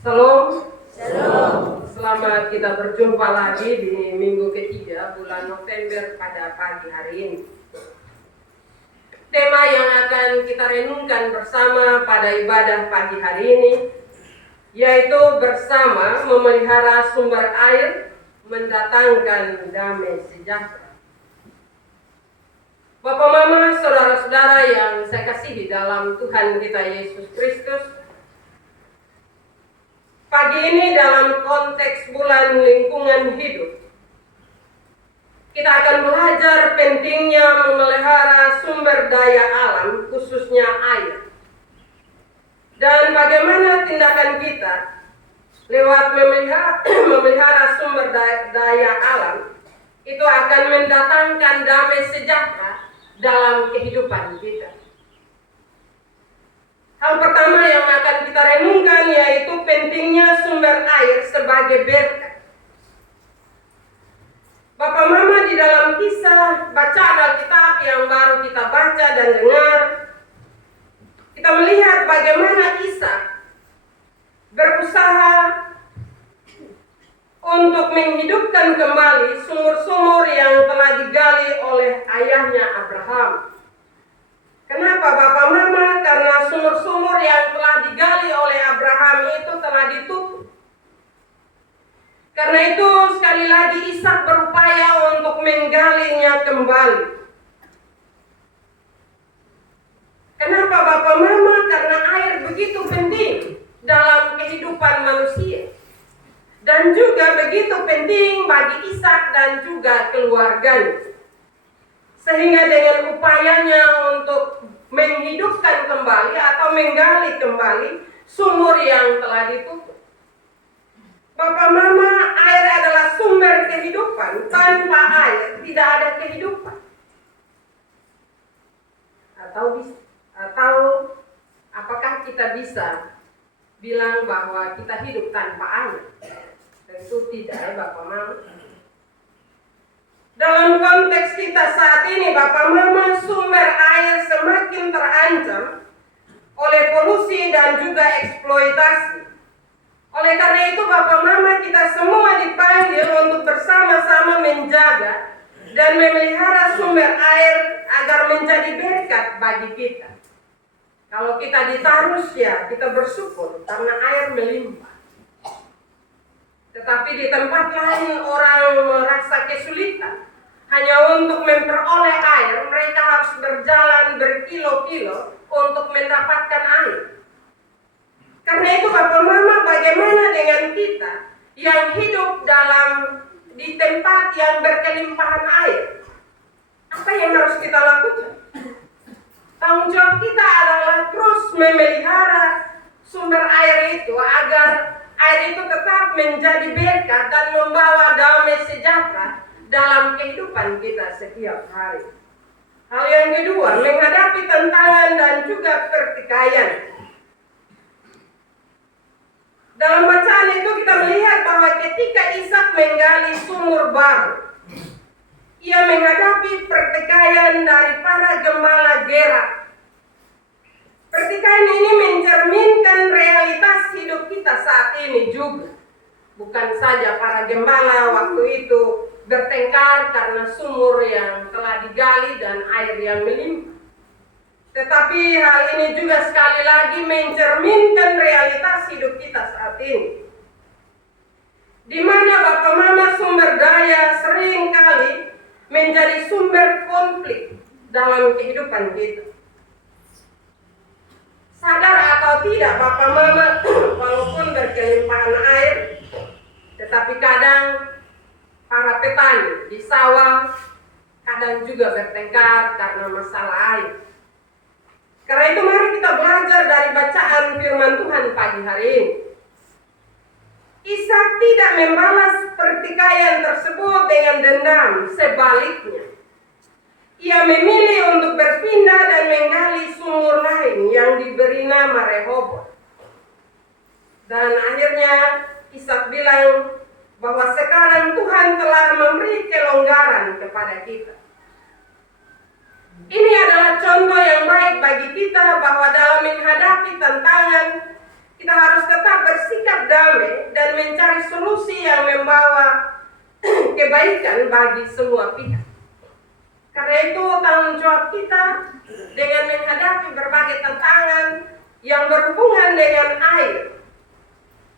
Shalom. Shalom. Selamat kita berjumpa lagi di minggu ketiga bulan November pada pagi hari ini. Tema yang akan kita renungkan bersama pada ibadah pagi hari ini yaitu bersama memelihara sumber air, mendatangkan damai sejahtera. Bapak, Mama, saudara-saudara yang saya kasihi dalam Tuhan kita Yesus Kristus, pagi ini dalam konteks bulan lingkungan hidup, kita akan belajar pentingnya memelihara sumber daya alam, khususnya air. Dan bagaimana tindakan kita lewat memelihara sumber daya alam itu akan mendatangkan damai sejahtera dalam kehidupan kita. Hal pertama yang akan kita renungkan yaitu pentingnya sumber air sebagai berkat. Bapak Mama, di dalam kisah bacaan Alkitab yang baru kita baca dan dengar, kita melihat bagaimana Ishak berusaha untuk menghidupkan kembali sumur-sumur yang telah digali oleh ayahnya Abraham. Kenapa Bapak Mama? Karena sumur-sumur yang telah digali oleh Abraham itu telah ditutup. Karena itu sekali lagi Ishak berupaya untuk menggalinya kembali. Kenapa Bapak Mama? Karena air begitu penting dalam kehidupan manusia. Dan juga begitu penting bagi Ishak dan juga keluarganya. Sehingga dengan upayanya untuk menghidupkan kembali atau menggali kembali sumur yang telah ditutup. Bapak Mama, air adalah sumber kehidupan. Tanpa air tidak ada kehidupan. Atau apakah kita bisa bilang bahwa kita hidup tanpa air? Tentu tidak ya Bapak Mama. Dalam konteks kita saat ini Bapak Mama, sumber air semakin terancam oleh polusi dan juga eksploitasi. Oleh karena itu Bapak Mama, kita semua dipanggil untuk bersama-sama menjaga dan memelihara sumber air agar menjadi berkat bagi kita. Kalau kita di Tarusya, kita bersyukur karena air melimpah. Tetapi di tempat lain orang merasa kesulitan. Hanya untuk memperoleh air, mereka harus berjalan berkilo-kilo untuk mendapatkan air. Karena itu Bapak Mama, bagaimana dengan kita yang hidup di tempat yang berkelimpahan air? Apa yang harus kita lakukan? Tanggung jawab kita adalah terus memelihara sumber air itu agar air itu tetap menjadi berkat dan membawa damai sejahtera dalam kehidupan kita setiap hari. Hal yang kedua, menghadapi tantangan dan juga pertikaian. Dalam bacaan itu kita melihat bahwa ketika Ishak menggali sumur baru, ia menghadapi pertikaian dari para gembala Gerar. Pertikaian ini mencerminkan realitas hidup kita saat ini juga. Bukan saja para gembala waktu itu bertengkar karena sumur yang telah digali dan air yang melimpah. Tetapi hal ini juga sekali lagi mencerminkan realitas hidup kita saat ini. Di mana Bapak Mama, sumber daya sering kali menjadi sumber konflik dalam kehidupan kita. Sadar atau tidak Bapak Mama, walaupun berkelimpahan air, tetapi kadang para petani di sawah kadang juga bertengkar karena masalah air. Karena itu mari kita belajar dari bacaan firman Tuhan pagi hari ini. Ishak tidak membalas pertikaian tersebut dengan dendam, sebaliknya. Ia memilih untuk berpindah dan menggali sumur lain yang diberi nama Rehoboth. Dan akhirnya Ishak bilang bahwa sekarang Tuhan telah memberi kelonggaran kepada kita. Ini adalah contoh yang baik bagi kita bahwa dalam menghadapi tantangan kita harus tetap bersikap damai dan mencari solusi yang membawa kebaikan bagi semua pihak. Karena itu tanggung jawab kita dengan menghadapi berbagai tantangan yang berhubungan dengan air.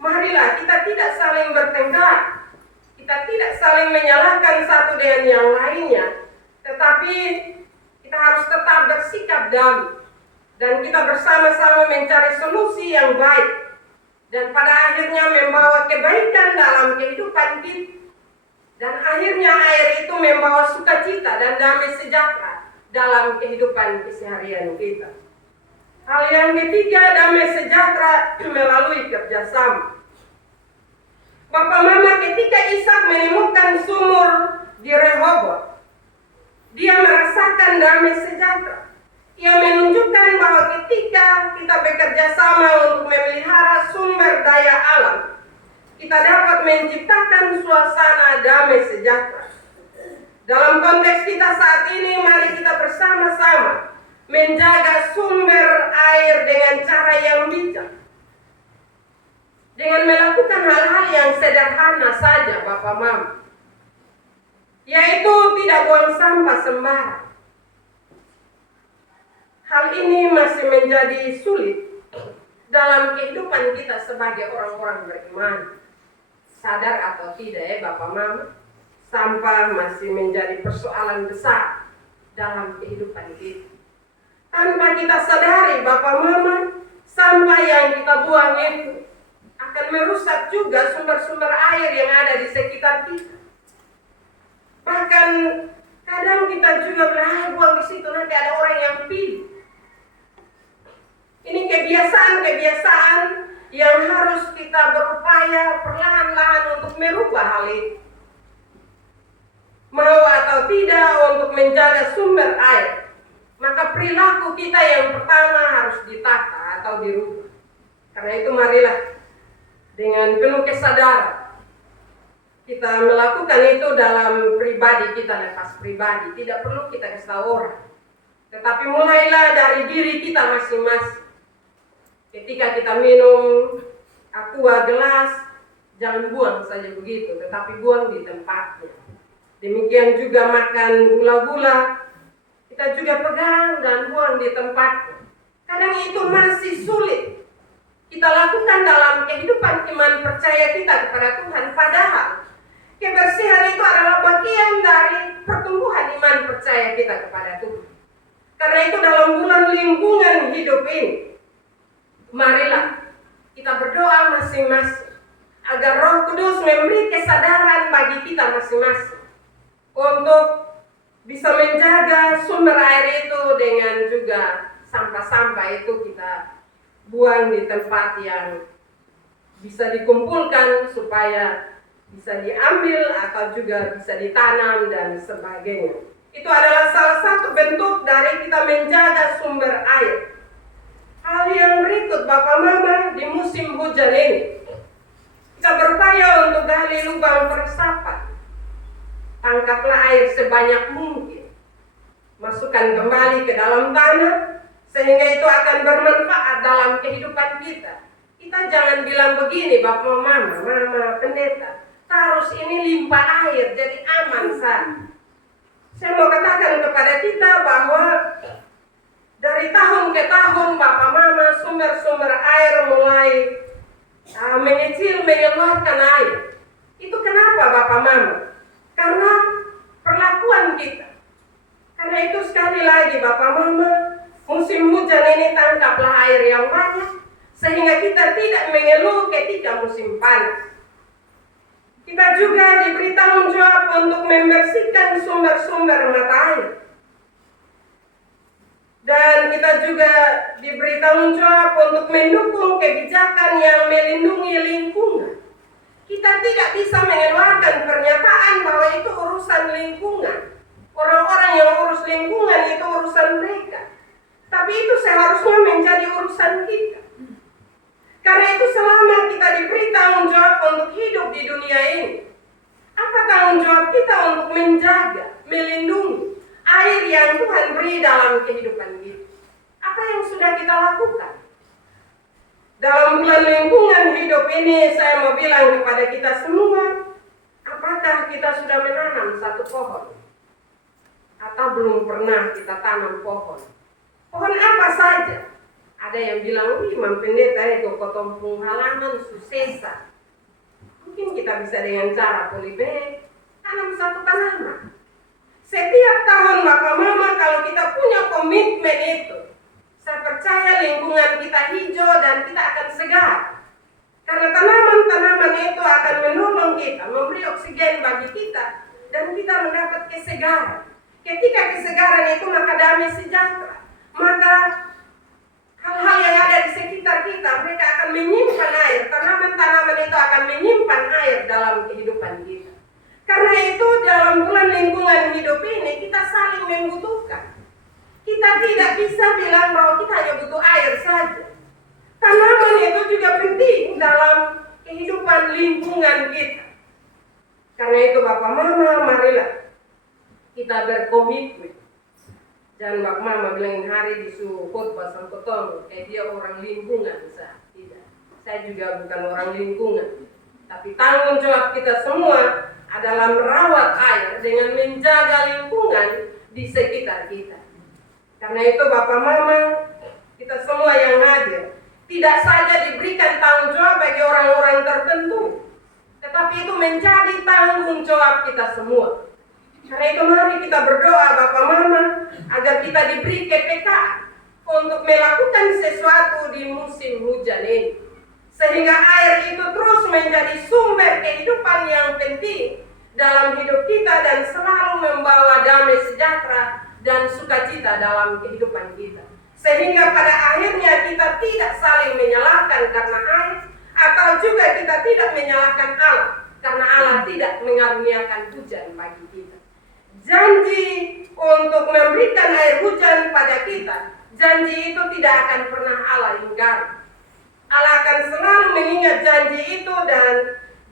Marilah kita tidak saling bertengkar, kita tidak saling menyalahkan satu dengan yang lainnya, tetapi kita harus tetap bersikap damai dan kita bersama-sama mencari solusi yang baik dan pada akhirnya membawa kebaikan dalam kehidupan kita. Dan akhirnya air itu membawa sukacita dan damai sejahtera dalam kehidupan keseharian kita. Hal yang ketiga, damai sejahtera melalui kerjasama. Bapak Mama, ketika Ishak menemukan sumur di Rehoboth, dia merasakan damai sejahtera. Ia menunjukkan bahwa ketika kita bekerja sama untuk memelihara sumber daya alam, kita dapat menciptakan suasana damai sejahtera. Dalam konteks kita saat ini, mari kita bersama-sama menjaga sumber air dengan cara yang bijak. Dengan melakukan hal-hal yang sederhana saja, Bapak Mama, yaitu tidak buang sampah sembarang. Hal ini masih menjadi sulit dalam kehidupan kita sebagai orang-orang beriman. Sadar atau tidak ya Bapak Mama, sampah masih menjadi persoalan besar dalam kehidupan kita. Tanpa kita sadari Bapak Mama, sampah yang kita buang itu akan merusak juga sumber-sumber air yang ada di sekitar kita. Bahkan kadang kita juga bilang, buang di situ nanti ada orang yang pilih. Ini kebiasaan-kebiasaan yang harus kita berupaya perlahan-lahan untuk merubah hal itu. Mau atau tidak untuk menjaga sumber air, maka perilaku kita yang pertama harus ditata atau dirubah. Karena itu marilah dengan penuh kesadaran kita melakukan itu dalam pribadi kita, lepas pribadi. Tidak perlu kita kasih tahu orang, tetapi mulailah dari diri kita masing-masing. Ketika kita minum aqua gelas, jangan buang saja begitu, tetapi buang di tempatnya. Demikian juga makan gula-gula, kita juga pegang dan buang di tempatnya. Kadang itu masih sulit kita lakukan dalam kehidupan iman percaya kita kepada Tuhan. Padahal kebersihan itu adalah bagian dari pertumbuhan iman percaya kita kepada Tuhan. Karena itu dalam bulan lingkungan hidup ini, marilah kita berdoa masing-masing agar Roh Kudus memberi kesadaran bagi kita masing-masing untuk bisa menjaga sumber air itu dengan juga sampah-sampah itu kita buang di tempat yang bisa dikumpulkan supaya bisa diambil atau juga bisa ditanam dan sebagainya. Itu adalah salah satu bentuk dari kita menjaga sumber air. Hal yang berikut Bapak Mama, di musim hujan ini kita berupaya untuk gali lubang peresapan. Tangkaplah air sebanyak mungkin, masukkan kembali ke dalam tanah sehingga itu akan bermanfaat dalam kehidupan kita. Kita jangan bilang begini Bapak Mama, Mama Pendeta, terus ini limpah air jadi aman saja. Saya mau katakan kepada kita bahwa dari tahun ke tahun Bapak Mama, sumber-sumber air mulai mengecil, mengeluarkan air. Itu kenapa Bapak Mama? Karena perlakuan kita. Karena itu sekali lagi Bapak Mama, musim hujan ini tangkaplah air yang banyak sehingga kita tidak mengeluh ketika musim panas. Kita juga diberi tanggung jawab untuk membersihkan sumber-sumber mata air. Dan kita juga diberi tanggung jawab untuk mendukung kebijakan yang melindungi lingkungan. Kita tidak bisa mengeluarkan pernyataan bahwa itu urusan lingkungan. Orang-orang yang urus lingkungan itu urusan mereka. Tapi itu seharusnya menjadi urusan kita. Karena itu selama kita diberi tanggung jawab untuk hidup di dunia ini, apa tanggung jawab kita untuk menjaga, melindungi air yang Tuhan beri dalam kehidupan kita? Apa yang sudah kita lakukan? Dalam bulan lingkungan hidup ini saya mau bilang kepada kita semua, apakah kita sudah menanam satu pohon? Atau belum pernah kita tanam pohon? Pohon apa saja? Ada yang bilang, wih Mam Pendeta itu kotompung halaman susesa. Mungkin kita bisa dengan cara polybag, tanam satu tanaman. Setiap tahun Bapak Mama kalau kita punya komitmen itu, saya percaya lingkungan kita hijau dan kita akan segar. Karena tanaman-tanaman itu akan menolong kita, memberi oksigen bagi kita, dan kita mendapat kesegaran. Ketika kesegaran itu maka damai sejahtera. Maka hal-hal yang ada di sekitar kita, mereka akan menyimpan air. Tanaman-tanaman itu akan menyimpan air dalam kehidupan kita. Karena itu dalam bulan lingkungan hidup ini kita saling membutuhkan. Kita tidak bisa bilang bahwa kita hanya butuh air saja. Tanaman itu juga penting dalam kehidupan lingkungan kita. Karena itu Bapak Mama, marilah kita berkomitmen. Jangan Bapak Mama bilangin hari disuruh khotbah sama ketemu, kayak dia orang lingkungan. Tidak. Saya juga bukan orang lingkungan. Tapi tanggung jawab kita semua adalah merawat air dengan menjaga lingkungan di sekitar kita. Karena itu Bapak Mama, kita semua yang hadir, tidak saja diberikan tanggung jawab bagi orang-orang tertentu, tetapi itu menjadi tanggung jawab kita semua. Karena itu mari kita berdoa Bapak Mama, agar kita diberi kepekaan untuk melakukan sesuatu di musim hujan ini. Sehingga air itu terus menjadi sumber kehidupan yang penting dalam hidup kita dan selalu membawa damai sejahtera dan sukacita dalam kehidupan kita. Sehingga pada akhirnya kita tidak saling menyalahkan karena air, atau juga kita tidak menyalahkan Allah karena Allah tidak mengaruniakan hujan bagi kita. Janji untuk memberikan air hujan pada kita, janji itu tidak akan pernah Allah ingkari. Allah akan selalu mengingat janji itu dan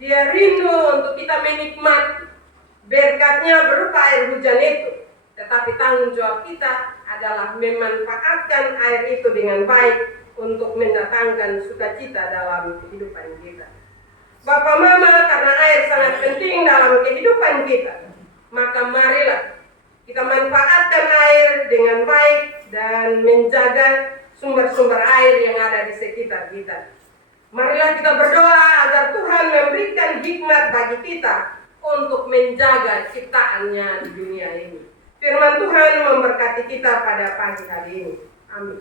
Dia rindu untuk kita menikmati berkatnya berupa air hujan itu. Tetapi tanggung jawab kita adalah memanfaatkan air itu dengan baik untuk mendatangkan sukacita dalam kehidupan kita. Bapak Mama, karena air sangat penting dalam kehidupan kita, maka marilah kita manfaatkan air dengan baik dan menjaga sumber-sumber air yang ada di sekitar kita. Marilah kita berdoa agar Tuhan memberikan hikmat bagi kita untuk menjaga ciptaannya di dunia ini. Firman Tuhan memberkati kita pada pagi hari ini. Amin.